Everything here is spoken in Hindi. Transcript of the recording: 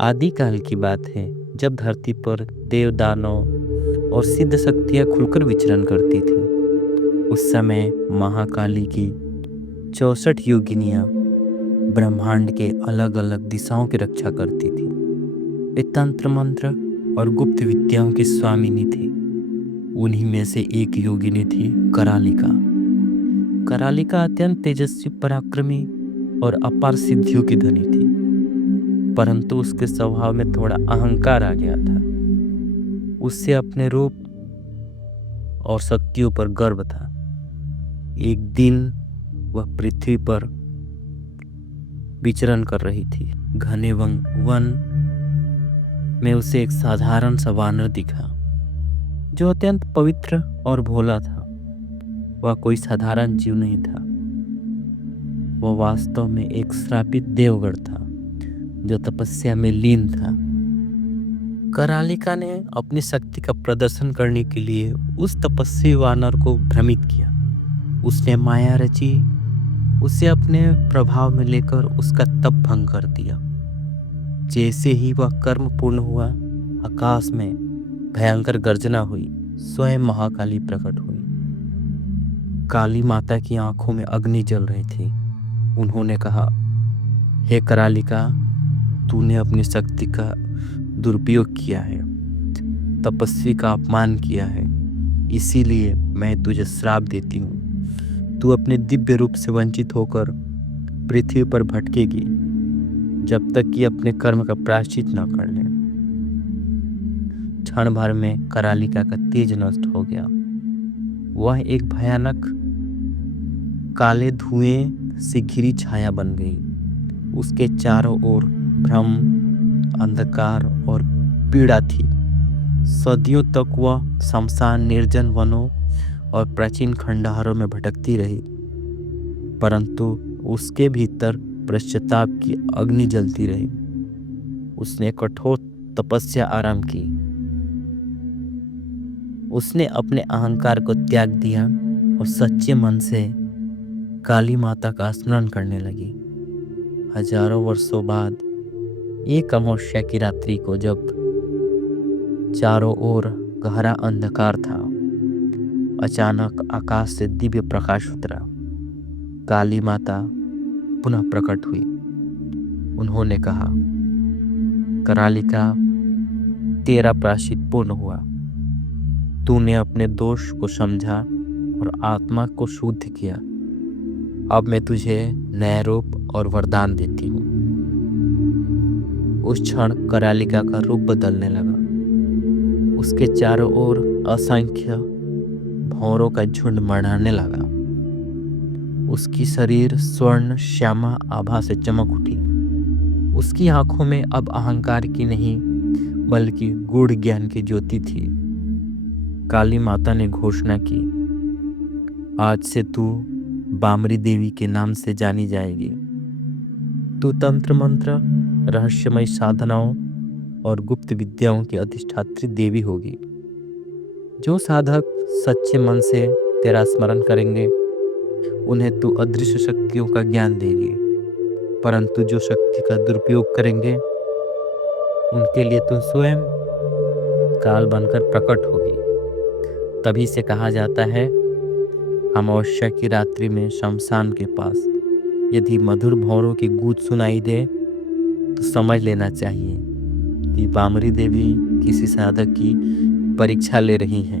आदिकाल की बात है, जब धरती पर देव दानव और सिद्ध शक्तियां खुलकर विचरण करती थी। उस समय महाकाली की 64 योगिनियां ब्रह्मांड के अलग अलग दिशाओं की रक्षा करती थी। वे तंत्र मंत्र और गुप्त विद्याओं की स्वामिनी थी। उन्हीं में से एक योगिनी थी करालिका। करालिका अत्यंत तेजस्वी, पराक्रमी और अपार सिद्धियों की धनी थी, परंतु उसके स्वभाव में थोड़ा अहंकार आ गया था। उससे अपने रूप और शक्तियों पर गर्व था। एक दिन वह पृथ्वी पर विचरण कर रही थी। घने वन में उसे एक साधारण सा वानर दिखा, जो अत्यंत पवित्र और भोला था। वह कोई साधारण जीव नहीं था। वह वास्तव में एक श्रापित देवगण था, जो तपस्या में लीन था। करालिका ने अपनी शक्ति का प्रदर्शन करने के लिए उस तपस्वी वानर को भ्रमित किया। उसने माया रची, उसे अपने प्रभाव में लेकर उसका तप भंग कर दिया। जैसे ही वह कर्म पूर्ण हुआ, आकाश में भयंकर गर्जना हुई। स्वयं महाकाली प्रकट हुई। काली माता की आंखों में अग्नि जल रही थी। उन्होंने कहा, हे करालिका, तूने अपनी शक्ति का दुरुपयोग किया है, तपस्वी का अपमान किया है, इसीलिए मैं तुझे श्राप देती हूँ। तू अपने दिव्य रूप से वंचित होकर पृथ्वी पर भटकेगी, जब तक कि अपने कर्म का प्रायश्चित न कर ले। क्षण भर में करालिका का तेज नष्ट हो गया। वह एक भयानक काले धुएं से घिरी छाया बन गई। उसके चारों ओर भ्रम, अंधकार और पीड़ा थी। सदियों तक वह शमशान, निर्जन वनों और प्राचीन खंडहरों में भटकती रही, परंतु उसके भीतर पश्चाताप की अग्नि जलती रही। उसने कठोर तपस्या आरंभ की। उसने अपने अहंकार को त्याग दिया और सच्चे मन से काली माता का स्मरण करने लगी। हजारों वर्षों बाद एक अमावस्या की रात्रि को, जब चारों ओर गहरा अंधकार था, अचानक आकाश से दिव्य प्रकाश उतरा। काली माता पुनः प्रकट हुई। उन्होंने कहा, करालिका, तेरा प्रायश्चित पूर्ण हुआ। तूने अपने दोष को समझा और आत्मा को शुद्ध किया। अब मैं तुझे नया रूप और वरदान देती हूँ। उस क्षण करालिका का रूप बदलने लगा। उसके चारों ओर असंख्य भौरों का झुंड मंडराने लगा। उसकी शरीर स्वर्ण श्यामा आभा से चमक उठी। उसकी आंखों में अब अहंकार की नहीं, बल्कि गूढ़ ज्ञान की ज्योति थी। काली माता ने घोषणा की, आज से तू बामरी देवी के नाम से जानी जाएगी। तू तंत्र मंत्र, रहस्यमय साधनाओं और गुप्त विद्याओं की अधिष्ठात्री देवी होगी। जो साधक सच्चे मन से तेरा स्मरण करेंगे, उन्हें तू अदृश्य शक्तियों का ज्ञान देगी, परंतु जो शक्ति का दुरुपयोग करेंगे, उनके लिए तू स्वयं काल बनकर प्रकट होगी। तभी से कहा जाता है, अमावस्या की रात्रि में शमशान के पास यदि मधुर भौरों की गूंज सुनाई दे, तो समझ लेना चाहिए कि बामरी देवी किसी साधक की परीक्षा ले रही हैं।